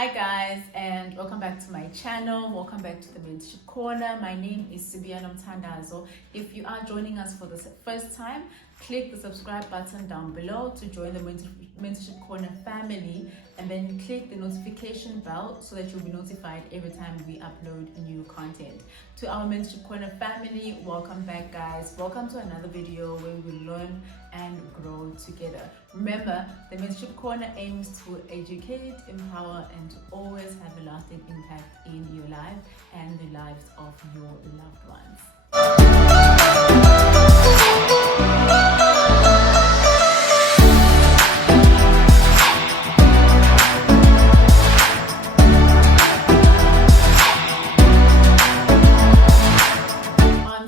Hi guys, and welcome back to my channel. Welcome back to the Mentorship Corner. My name is Sibiano Mtandazo. If you are joining us for the first time, click the subscribe button down below to join the Mentorship Corner family, and then click the notification bell so that you'll be notified every time we upload new content. To our Mentorship Corner family, welcome back guys. Welcome to another video where we will learn and grow together. Remember, the Mentorship Corner aims to educate, empower, and to always have a lasting impact in your life and the lives of your loved ones.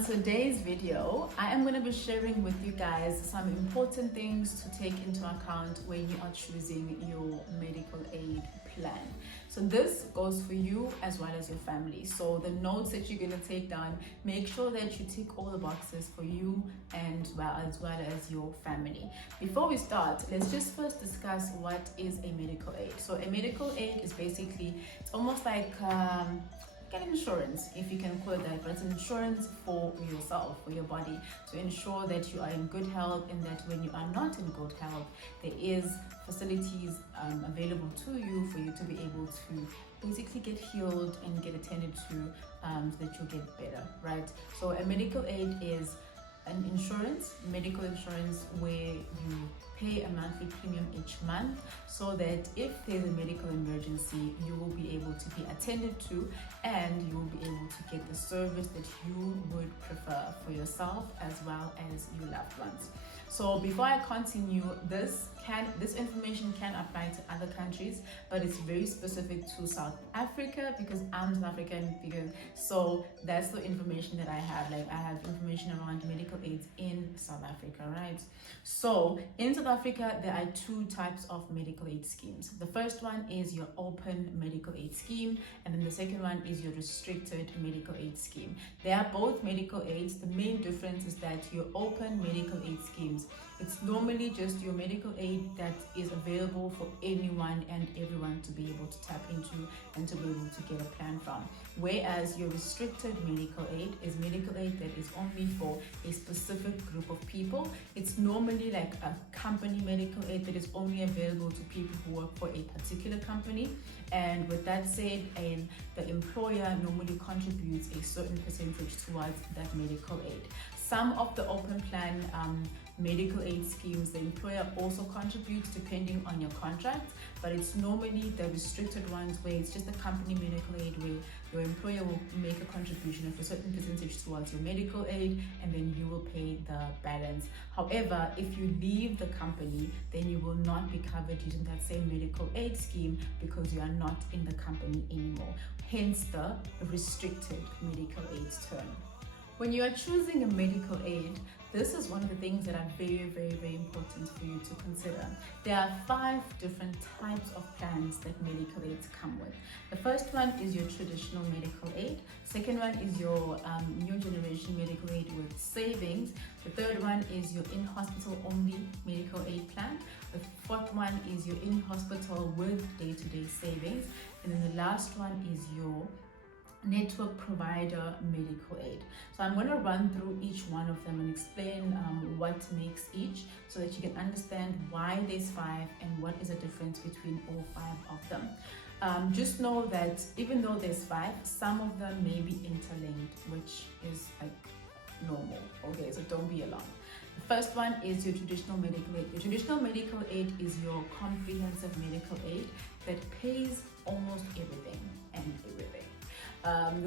Today's video, I am going to be sharing with you guys some important things to take into account when you are choosing your medical aid plan. So this goes for you as well as your family. So the notes that you're going to take down, make sure that you tick all the boxes for you and as well as your family. Before we start, let's just first discuss what is a medical aid. So a medical aid is basically, it's almost like get insurance, if you can call it that, but it's insurance for yourself, for your body, to ensure that you are in good health, and that when you are not in good health, there is facilities available to you for you to be able to basically get healed and get attended to, so that you get better, right? So a medical aid is an insurance, medical insurance, where you pay a monthly premium each month, so that if there's a medical emergency, you will be able to be attended to, and you will be able to get the service that you would prefer for yourself as well as your loved ones. So before I continue, this information can apply to other countries, but it's very specific to South Africa because I'm South African, so that's the information that I have. Like, I have information around medical aids in South Africa, right? So in South Africa, there are two types of medical aid schemes. The first one is your open medical aid scheme, and then the second one is your restricted medical aid scheme. They are both medical aids. The main difference is that your open medical aid schemes, it's normally just your medical aid that is available for anyone and everyone to be able to tap into and to be able to get a plan from. Whereas your restricted medical aid is medical aid that is only for a specific group of people. It's normally like a company medical aid that is only available to people who work for a particular company. And with that said, the employer normally contributes a certain percentage towards that medical aid. Some of the open plan medical aid schemes, the employer also contributes depending on your contract, but it's normally the restricted ones where it's just a company medical aid where your employer will make a contribution of a certain percentage towards your medical aid, and then you will pay the balance. However, if you leave the company, then you will not be covered using that same medical aid scheme because you are not in the company anymore. Hence the restricted medical aid term. When you are choosing a medical aid, this is one of the things that are very, very, very important for you to consider. There are 5 different types of plans that medical aids come with. The first one is your traditional medical aid. Second one is your new generation medical aid with savings. The third one is your in-hospital only medical aid plan. The fourth one is your in-hospital with day-to-day savings. And then the last one is your network provider medical aid. So I'm going to run through each one of them and explain what makes each, so that you can understand why there's 5 and what is the difference between all 5 of them. Just know that even though there's 5, some of them may be interlinked, which is like normal. Okay, so don't be alarmed. The first one is your traditional medical aid. Your traditional medical aid is your comprehensive medical aid that pays almost everything and everything.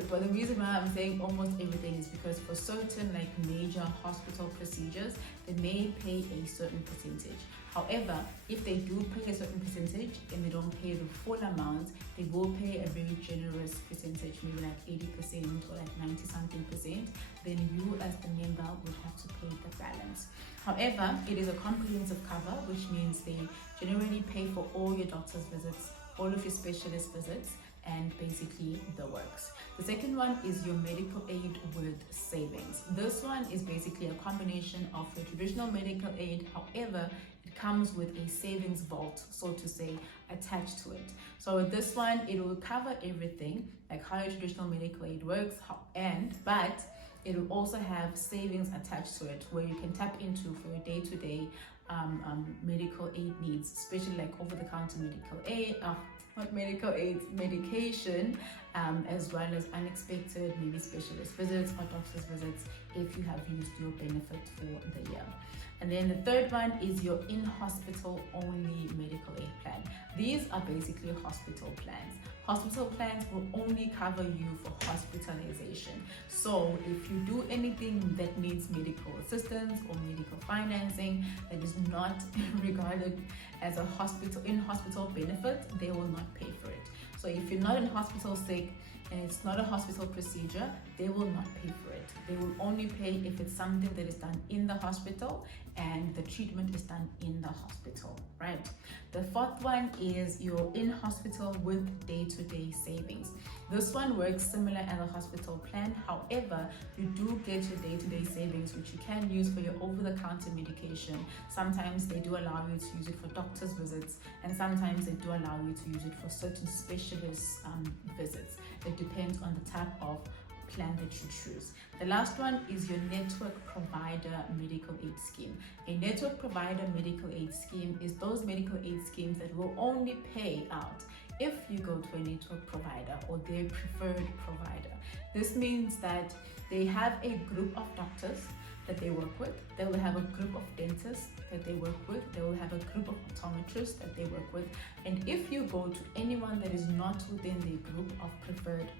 But the reason why I'm saying almost everything is because for certain like major hospital procedures, they may pay a certain percentage. However, if they do pay a certain percentage and they don't pay the full amount, they will pay a very generous percentage, maybe like 80% or like 90-something%. Then you as the member would have to pay the balance. However, it is a comprehensive cover, which means they generally pay for all your doctor's visits, all of your specialist visits, and basically the works. The second one is your medical aid with savings. This one is basically a combination of your traditional medical aid. However, it comes with a savings vault, so to say, attached to it. So with this one, it will cover everything, like how your traditional medical aid works, but it will also have savings attached to it, where you can tap into for your day-to-day medical aid needs, especially like over-the-counter medical aid, not medical aid, medication, as well as unexpected, maybe specialist visits or doctor's visits if you have used your benefit for the year. And then the third one is your in-hospital only medical aid plan. These are basically hospital plans. Hospital plans will only cover you for hospitalization. So if you do anything that needs medical assistance or medical financing that is not regarded as a in-hospital benefit, they will not pay for it. So if you're not in hospital sick and it's not a hospital procedure, they will not pay for it. They will only pay if it's something that is done in the hospital and the treatment is done in the hospital, right? The fourth one is your in-hospital with day-to-day savings. This one works similar as a hospital plan. However, you do get your day-to-day savings, which you can use for your over-the-counter medication. Sometimes they do allow you to use it for doctor's visits, and sometimes they do allow you to use it for certain specialist visits. It depends on the type of plan that you choose. The last one is your network provider medical aid scheme. A network provider medical aid scheme is those medical aid schemes that will only pay out if you go to a network provider or their preferred provider. This means that they have a group of doctors that they work with. They will have a group of dentists that they work with. They will have a group of optometrists that they work with. And if you go to anyone that is not within the group of preferred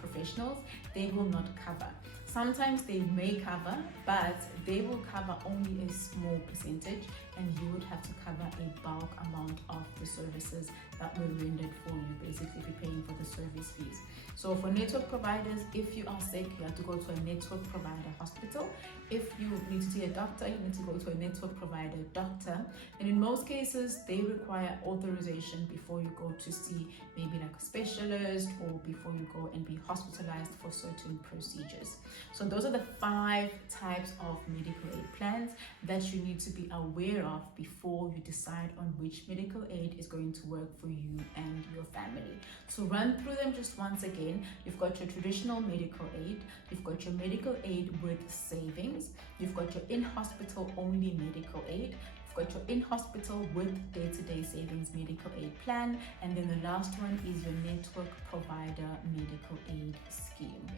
professionals, they will not cover. Sometimes they may cover, but they will cover only a small percentage, and you would have to cover a bulk amount of the services that were rendered for you, basically preparing for the service fees. So for network providers, if you are sick, you have to go to a network provider hospital. If you need to see a doctor, you need to go to a network provider doctor. And in most cases, they require authorization before you go to see maybe like a specialist or before you go and be hospitalized for certain procedures. So those are the 5 types of medical aid plans that you need to be aware of before you decide on which medical aid is going to work for you and your family. To run through them just once again, you've got your traditional medical aid, you've got your medical aid with savings, you've got your in-hospital only medical aid, you've got your in-hospital with day-to-day savings medical aid plan, and then the last one is your network provider medical aid scheme.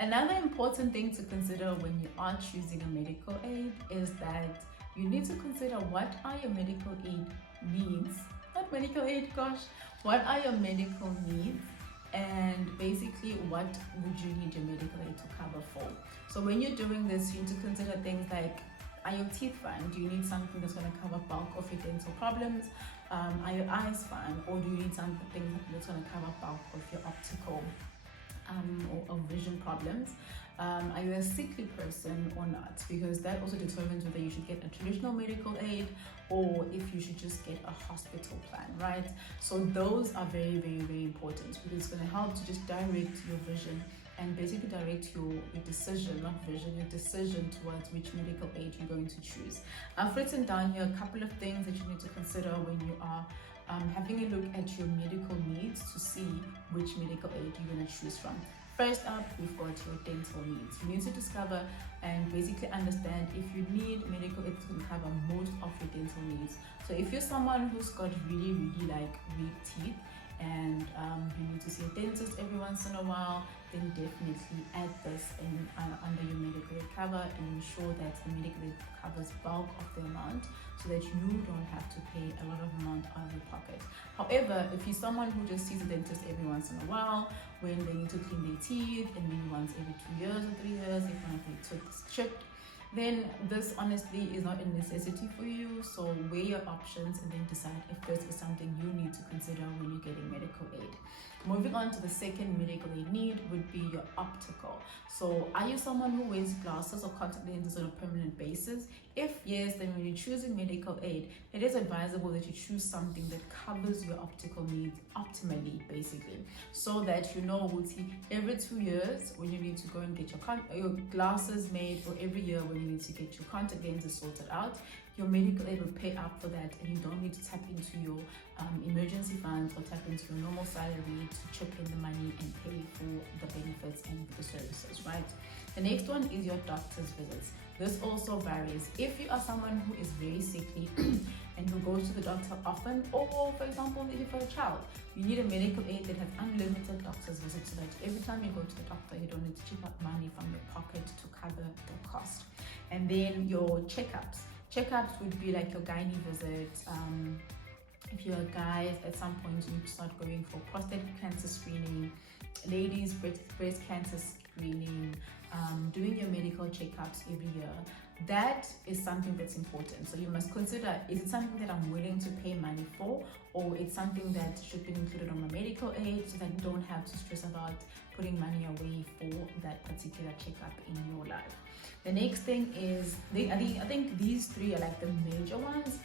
Another important thing to consider when you are choosing a medical aid is that you need to consider what are your medical aid needs, not medical aid, what are your medical needs, and basically what would you need your medical aid to cover for. So when you're doing this, you need to consider things like, are your teeth fine? Do you need something that's going to cover bulk of your dental problems? Are your eyes fine? Or do you need something that's going to cover bulk of your optical or vision problems? Are you a sickly person or not? Because that also determines whether you should get a traditional medical aid or if you should just get a hospital plan, right? So those are very, very, very important, because it's going to help to just direct your vision and basically direct your decision, not vision, your decision towards which medical aid you're going to choose. I've written down here a couple of things that you need to consider when you are having a look at your medical needs to see which medical aid you're going to choose from. First up, we've got your dental needs. You need to discover and basically understand if you need medical aid to cover most of your dental needs. So if you're someone who's got really, really like weak teeth and you need to see a dentist every once in a while, then definitely add this under your medical aid cover and ensure that the medical aid covers bulk of the amount so that you don't have to pay a lot of amount out of your pocket. However, if you're someone who just sees a dentist every once in a while, when they need to clean their teeth and maybe once every 2 years or 3 years, if one of their teeth is chipped, then this honestly is not a necessity for you. So weigh your options and then decide if this is something you need to consider when you're getting medical aid. Moving on to the second medical aid need would be your optical. So are you someone who wears glasses or contact lenses on a permanent basis? If yes, then when you're choosing medical aid, it is advisable that you choose something that covers your optical needs optimally, basically, so that you know every 2 years when you need to go and get your glasses made, or every year when you need to get your contact lenses sorted out, your medical aid will pay up for that, and you don't need to tap into your emergency funds or tap into your normal salary to chip in the money and pay for the benefits and the services, right? The next one is your doctor's visits. This also varies. If you are someone who is very sickly and who goes to the doctor often, or for example, if you're a child, you need a medical aid that has unlimited doctor's visits, so that every time you go to the doctor, you don't need to chip out money from your pocket to cover the cost. And then your checkups. Checkups would be like your gynae visits. If you're a guy, at some point you need to start going for prostate cancer screening, ladies breast cancer screening, doing your medical checkups every year. That is something that's important. So you must consider, is it something that I'm willing to pay money for, or it's something that should be included on my medical aid so that you don't have to stress about putting money away for that particular checkup in your life. The next thing is, I think these three are like the major ones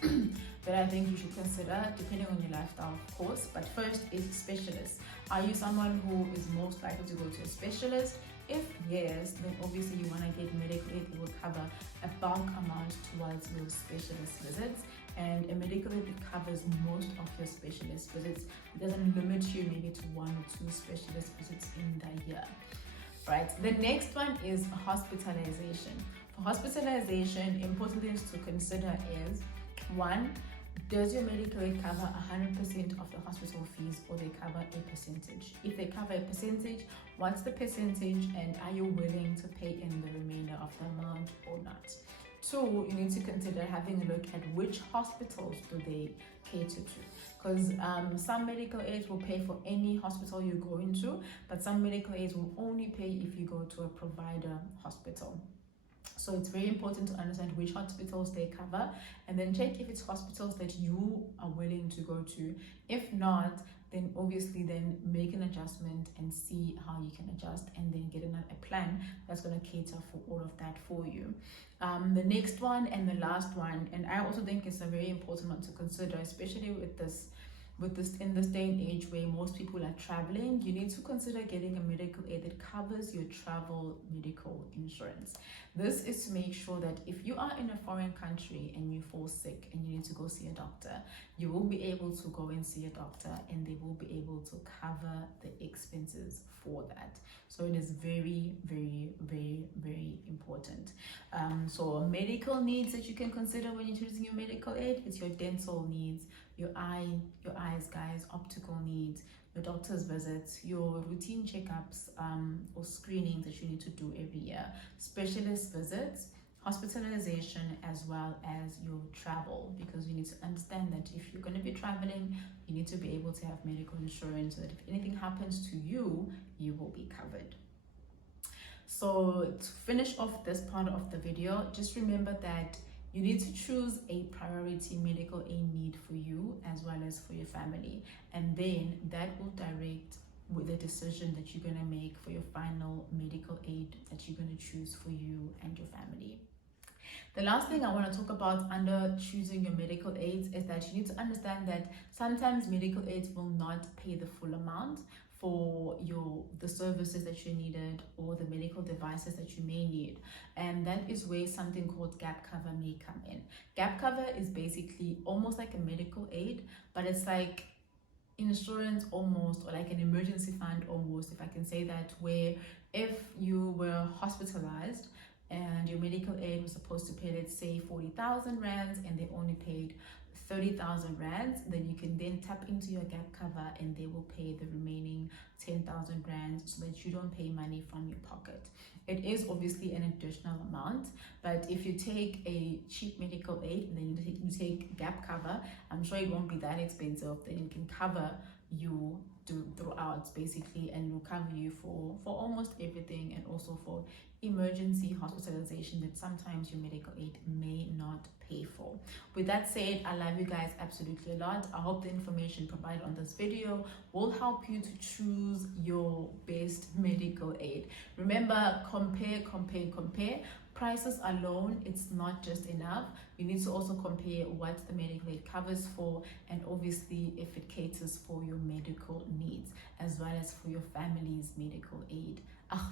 that I think you should consider depending on your lifestyle, of course. But first is specialists. Are you someone who is most likely to go to a specialist? If yes, then obviously you want to get medical aid. It will cover a bulk amount towards your specialist visits, and a medical aid covers most of your specialist visits. It doesn't limit you maybe to 1 or 2 specialist visits in the year. Right. The next one is hospitalization. For hospitalization, important things to consider is, one, does your medical aid cover 100% of the hospital fees, or they cover a percentage? If they cover a percentage, what's the percentage, and are you willing to pay in the remainder of the amount or not? 2, you need to consider having a look at which hospitals do they cater to, because some medical aids will pay for any hospital you go into, but some medical aids will only pay if you go to a provider hospital. So it's very important to understand which hospitals they cover, and then check if it's hospitals that you are willing to go to. If not, then obviously then make an adjustment and see how you can adjust, and then get a plan that's going to cater for all of that for you. The next one and the last one, and I also think it's a very important one to consider, especially with this in this day and age where most people are traveling, you need to consider getting a medical aid that covers your travel medical insurance. This is to make sure that if you are in a foreign country and you fall sick and you need to go see a doctor, you will be able to go and see a doctor, and they will be able to cover the expenses for that. So it is very, very, very, very important. So medical needs that you can consider when you're choosing your medical aid, it's your dental needs, your eyes, guys, optical needs, your doctor's visits, your routine checkups or screenings that you need to do every year, specialist visits, hospitalization, as well as your travel, because you need to understand that if you're going to be traveling, you need to be able to have medical insurance so that if anything happens to you, you will be covered. So to finish off this part of the video, just remember that you need to choose a priority medical aid need for you as well as for your family, and then that will direct with the decision that you're going to make for your final medical aid that you're going to choose for you and your family. The last thing I want to talk about under choosing your medical aids is that you need to understand that sometimes medical aids will not pay the full amount for the services that you needed or the medical devices that you may need, and that is where something called gap cover may come in. Gap cover is basically almost like a medical aid, but it's like insurance almost, or like an emergency fund almost, if I can say that, where if you were hospitalized and your medical aid was supposed to pay, let's say 40,000 rands, and they only paid 30,000 rands, then you can then tap into your gap cover and they will pay the remaining 10,000 rands so that you don't pay money from your pocket. It is obviously an additional amount, but if you take a cheap medical aid and then you take gap cover, I'm sure it won't be that expensive. Then it can cover you throughout basically, and will cover you for almost everything, and also for emergency hospitalization that sometimes your medical aid may not pay for. With that said, I love you guys absolutely a lot. I hope the information provided on this video will help you to choose your best medical aid. Remember, compare. Prices alone, it's not just enough. You need to also compare what the medical aid covers for, and obviously if it caters for your medical needs. as well as for your family's medical aid.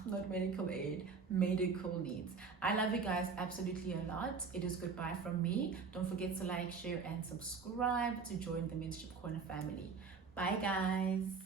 Not medical aid, medical needs. I love you guys absolutely a lot. It is goodbye from me. Don't forget to like, share, and subscribe to join the Mentorship Corner family. Bye, guys.